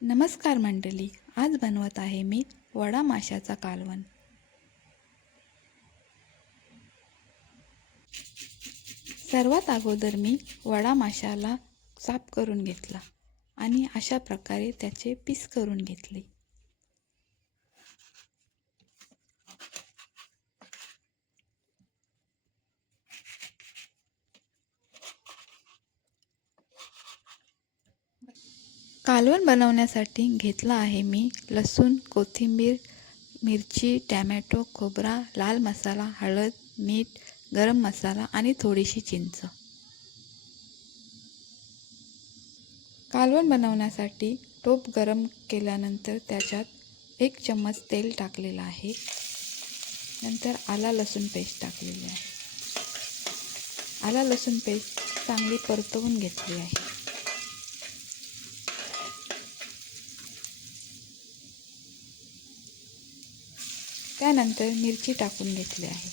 नमस्कार मंडळी, आज बनवत आहे मी वडा माशाचा कालवण। सर्वात अगोदर मी वडा माशाला साफ करून घेतला आणि अशा प्रकारे त्याचे पीस करून घेतले। कालवण बनवण्यासाठी घेतला आहे मी लसूण, कोथिंबीर, मिरची, टोमॅटो, खोबरा, लाल मसाला, हळद, मीठ, गरम मसाला आणि थोडीशी चिंच। कालवण बनवण्यासाठी टोप गरम केल्यानंतर त्याच्यात 1 चम्मच तेल टाकलेलं आहे। नंतर आला लसूण पेस्ट टाकलेली आहे। आला लसूण पेस्ट चांगली परतवून घेतली आहे। त्यानंतर मिरची टाकून घेतली आहे।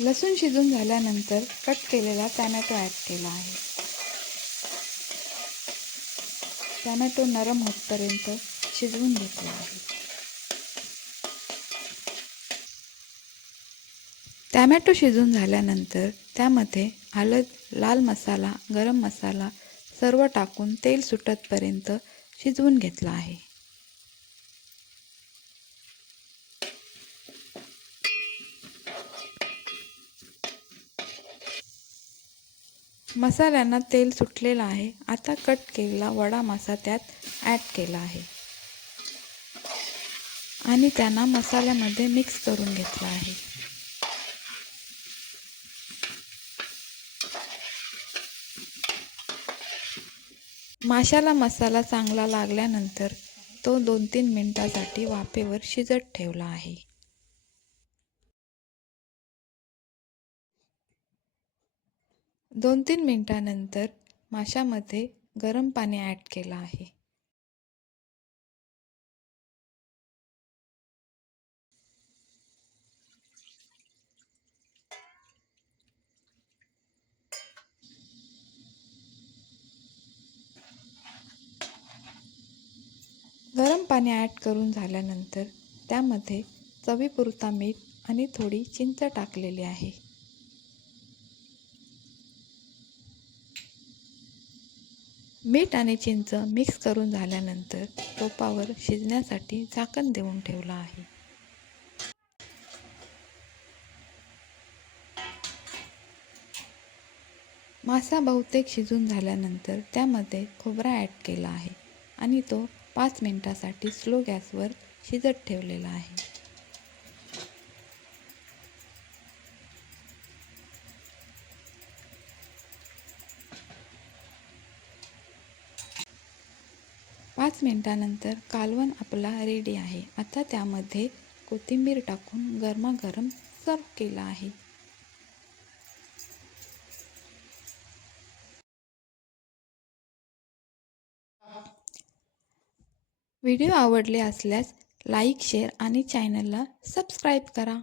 लसूण शिजून झाल्यानंतर कट केलेला टोमॅटो ॲड केला आहे। टोमॅटो नरम होईपर्यंत शिजवून घेतला आहे। टोमॅटो शिजून झाल्यानंतर त्यामध्ये हळद, लाल मसाला, गरम मसाला सर्व टाकून तेल सुटतपर्यंत शिजवून घेतला आहे। मसाल्यांना तेल सुटलेलं आहे। आता कट केलेला वडा मासा त्यात ॲड केला आहे आणि त्यांना मसाल्यामध्ये मिक्स करून घेतला आहे। माशाला मसाला चांगला लागल्यानंतर तो 2-3 मिनिटांसाठी वाफेवर शिजत ठेवला आहे। 2-3 मिनिटांनंतर माशामध्ये गरम पाणी ॲड केलं आहे। गरम पाणी ॲड करून झाल्यानंतर त्यामध्ये चवीपुरता मीठ आणि थोडी चिंच टाकलेली आहे। मीठ आणि चिंच मिक्स करून झाल्यानंतर टोपावर शिजण्यासाठी झाकण देऊन ठेवलं आहे। मासा बहुतेक शिजून झाल्यानंतर त्यामध्ये खोबरा ॲड केला आहे आणि तो 5 मिनिटांसाठी स्लो गॅसवर शिजत ठेवलेला आहे। पाच मिनिटांनंतर कालवण आपला रेडी आहे। आता त्यामध्ये कोथिंबीर टाकून गरमागरम सर्व केला आहे। व्हिडिओ आवडले असल्यास लाईक, शेअर आणि चॅनलला सबस्क्राईब करा।